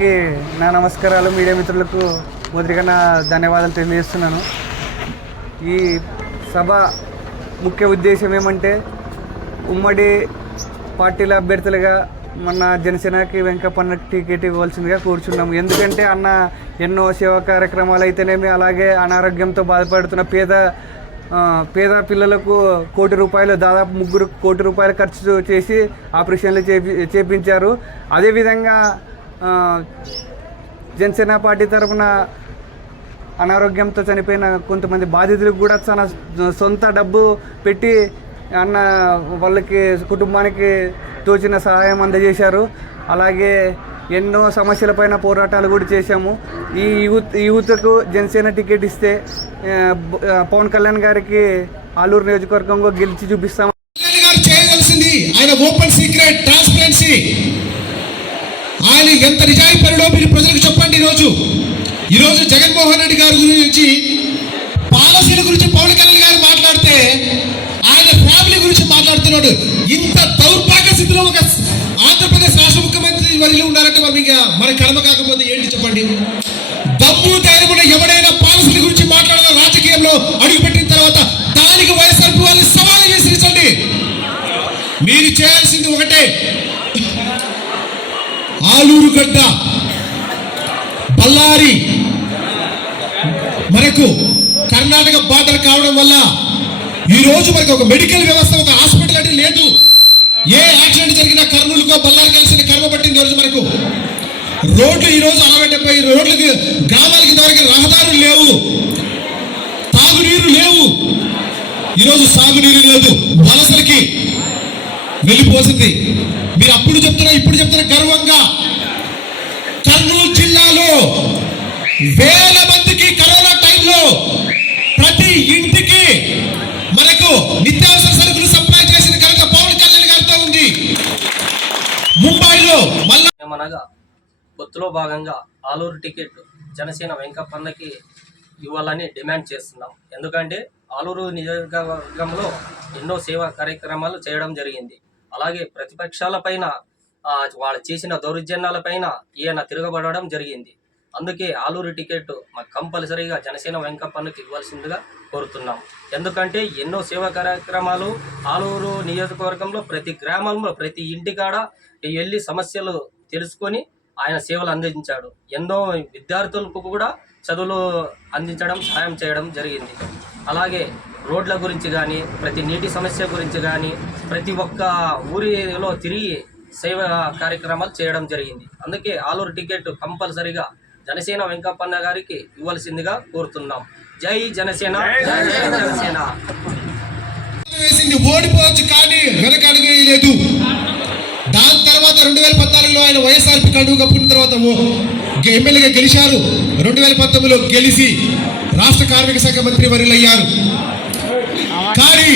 నమస్కారాలు మీడియా మిత్రులకు మొదటిగా నా ధన్యవాదాలు తెలియజేస్తున్నాను. ఈ సభ ముఖ్య ఉద్దేశం ఏమంటే ఉమ్మడి పార్టీల అభ్యర్థులుగా మన జనసేనకి వెంకపన్న టికెట్ ఇవ్వాల్సిందిగా కూర్చున్నాము. ఎందుకంటే అన్న ఎన్నో సేవా కార్యక్రమాలు అయితేనేమి అలాగే అనారోగ్యంతో బాధపడుతున్న పేద పేద పిల్లలకు కోటి రూపాయలు దాదాపు ముగ్గురు కోటి రూపాయలు ఖర్చు చేసి ఆపరేషన్లు చేపి చేపించారు. అదేవిధంగా జనసేన పార్టీ తరఫున అనారోగ్యంతో చనిపోయిన కొంతమంది బాధితులకు కూడా తన సొంత డబ్బు పెట్టి అన్న వాళ్ళకి కుటుంబానికి తోచిన సహాయం అందజేశారు. అలాగే ఎన్నో సమస్యలపైన పోరాటాలు కూడా చేశాము. ఈ యూత్ ఈ యూత్కు జనసేన టికెట్ ఇస్తే పవన్ కళ్యాణ్ గారికి ఆలూరు నియోజకవర్గంలో గెలిచి చూపిస్తాము ఆయన ఓపెన్ సీక్రెట్ ట్రాన్స్పరెన్సీ. ఆయన ఎంత నిజాయిపరుడో మీరు ప్రజలకు చెప్పండి ఈరోజు. ఈరోజు జగన్మోహన్ రెడ్డి గారి గురించి పాలసీల గురించి పవన్ కళ్యాణ్ గారు మాట్లాడితే ఆయన ఫ్యామిలీ గురించి మాట్లాడుతున్నాడు. ఇంత దౌర్భాగ్య స్థితిలో ఒక ఆంధ్రప్రదేశ్ రాష్ట్ర ముఖ్యమంత్రి వరిలో ఉన్నారంటే మరి ఇంకా మన కర్మ కాకపోతే ఏంటి చెప్పండి? దమ్ము ధైర్యమున ఎవడైనా పాలసీల గురించి మాట్లాడదా రాజకీయంలో అడుగుపెట్టిన తర్వాత దానికి వైఎస్ఆర్పీ వాళ్ళు సవాలు విసిరించండి మీరు చేయాల్సింది ఒకటే ఆలూరుగడ్డ బళ్ళారి. మనకు కర్ణాటక బార్డర్ కావడం వల్ల ఈ రోజు మనకు ఒక మెడికల్ వ్యవస్థ ఒక హాస్పిటల్ అంటే లేదు. ఏ యాక్సిడెంట్ జరిగినా కర్నూలుకో బల్లారి కలిసిన కర్మ పట్టింది రోజు మనకు. రోడ్లు ఈ రోజు అరవై డెబ్బై రోడ్లకి గ్రామాలకి ఇంతవరకు రహదారులు లేవు. తాగునీరు లేవు. ఈరోజు సాగునీరు లేదు. వలసలకి వెళ్ళిపోతుంది మీరు అప్పుడు చెప్తున్నా ఇప్పుడు చెప్తున్నా గర్వంగా. కర్నూలు జిల్లాలో వేల మందికి కరోనా టైంలో ప్రతి ఇంటికి మనకు నిత్యావసర సరుకులు సప్లై చేసిన కనుక పవన్ కళ్యాణ్ గారితో ఉంది. ముంబైలో మళ్ళా ఏమనగా పొత్తులో భాగంగా ఆలూరు టికెట్ జనసేన వెంకప్పన్నకి ఇవ్వాలని డిమాండ్ చేస్తున్నాం. ఎందుకంటే ఆలూరు నియోజకవర్గంలో ఎన్నో సేవా కార్యక్రమాలు చేయడం జరిగింది. అలాగే ప్రతిపక్షాలపైన పైన వాళ్ళు చేసిన దౌర్జన్యాలపైన ఈయన తిరగబడడం జరిగింది. అందుకే ఆలూరి టికెట్ మాకు కంపల్సరీగా జనసేన వెంకప్పన్నకు ఇవ్వాల్సిందిగా కోరుతున్నాం. ఎందుకంటే ఎన్నో సేవా కార్యక్రమాలు ఆలూరు నియోజకవర్గంలో ప్రతి గ్రామంలో ప్రతి ఇంటికాడ వెళ్ళి సమస్యలు తెలుసుకొని ఆయన సేవలు అందించాడు. ఎన్నో విద్యార్థులకు కూడా చదువులు అందించడం సహాయం చేయడం జరిగింది. అలాగే రోడ్ల గురించి కానీ ప్రతి నీటి సమస్య గురించి కానీ ప్రతి ఒక్క ఊరిలో తిరిగి సేవ కార్యక్రమాలు చేయడం జరిగింది. అందుకే ఆలూరు టికెట్ కంపల్సరీగా జనసేన వెంకప్పన్న గారికి ఇవ్వాల్సిందిగా కోరుతున్నాం. జై జనసేన జై జనసేన. వేసింది ఓడిపోవచ్చు కానీ వెనకడుగు లేదు. దాని తర్వాత రెండు వేల పద్నాలుగులో ఆయన వైఎస్ఆర్పీ కడుగు కప్పుకున్న తర్వాత ఎమ్మెల్యేగా గెలిచారు. రెండు వేల పంతొమ్మిదిలో గెలిచి రాష్ట్ర కార్మిక శాఖ మంత్రి వర్యులయ్యారు. కానీ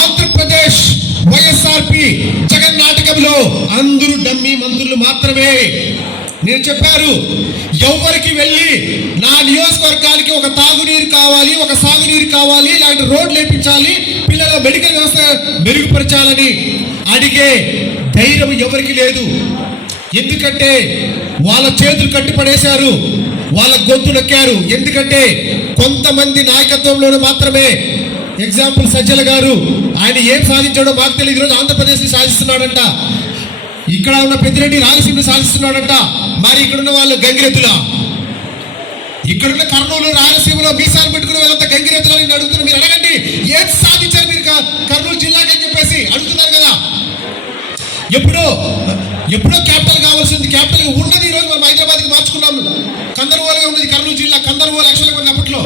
ఆంధ్రప్రదేశ్ వైఎస్ఆర్పి జగన్ నాటకంలో అందరూ డమ్మీ మంత్రులు మాత్రమే. నేను చెప్పారు ఎవరికి వెళ్ళి నా నియోజకవర్గానికి ఒక తాగునీరు కావాలి ఒక సాగునీరు కావాలి ఇలాంటి రోడ్లు వేపించాలి పిల్లల మెడికల్ వ్యవస్థ మెరుగుపరచాలని అడిగే ధైర్యం ఎవరికి లేదు. ఎందుకంటే వాళ్ళ చేతులు కట్టిపడేశారు వాళ్ళ గొంతు నొక్కారు. ఎందుకంటే కొంతమంది నాయకత్వంలోనే మాత్రమే ఎగ్జాంపుల్ సజ్జల గారు ఆయన ఏం సాధించాడో మాకు తెలియదు. ఈరోజు ఆంధ్రప్రదేశ్ని సాధిస్తున్నాడంట. ఇక్కడ ఉన్న పెద్దిరెడ్డి రాయలసీమని సాధిస్తున్నాడంట. మరి ఇక్కడున్న వాళ్ళు గంగిరెద్దుల? ఇక్కడున్న కర్నూలు రాయలసీమలో మీసాలు పెట్టుకుని వాళ్ళంతా గంగిరెద్దులు నేను అడుగుతున్నారు మీరు అడగండి ఏం సాధించారు మీరు కర్నూలు జిల్లాకి అని చెప్పేసి అడుగుతున్నారు కదా. ఎప్పుడో ఎప్పుడో క్యాపిటల్ కావాల్సింది క్యాపిటల్ ఉన్నది ఈరోజు మనం హైదరాబాద్కి మార్చుకున్నాం. కందర్వోలుగా ఉన్నది కర్నూలు జిల్లా కందర్వోలు లక్షల మంది అప్పట్లో.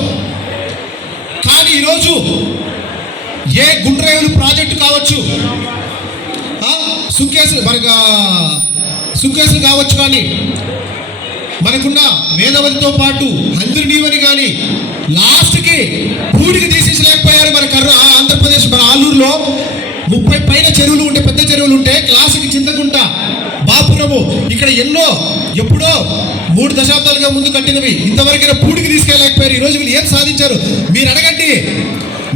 కానీ ఈరోజు ఏ గుండ్రేవులు ప్రాజెక్టు కావచ్చు? సుంకేసులు మనకు సుంకేసులు కావచ్చు కానీ మనకున్న వేదవతితో పాటు అందరినీవని కానీ లాస్ట్కి పూడికి తీసేసలేకపోయారు మన కర్ర ఆంధ్రప్రదేశ్ మన ఆలూరులో. ముప్పై పైన చెరువులు ఉంటే పెద్ద చెరువులు ఉంటే క్లాసుకి చింతకుంట బాపురము ఇక్కడ ఎన్నో ఎప్పుడో మూడు దశాబ్దాలుగా ముందు కట్టినవి. ఇంతవరకు పూడికి తీసుకెళ్ళలేకపోయారు. ఈ వీళ్ళు ఏం సాధించారు? మీరు అడగండి.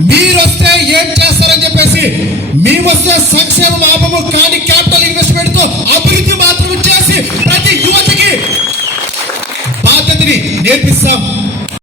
మీరు చేసి మీ వస్తున్న సంక్షేమ లాభము కానీ క్యాపిటల్ ఇన్వెస్ట్మెంట్తో అభివృద్ధి మాత్రం చేసి ప్రతి యువతకి బాధ్యతని నేర్పిస్తాం.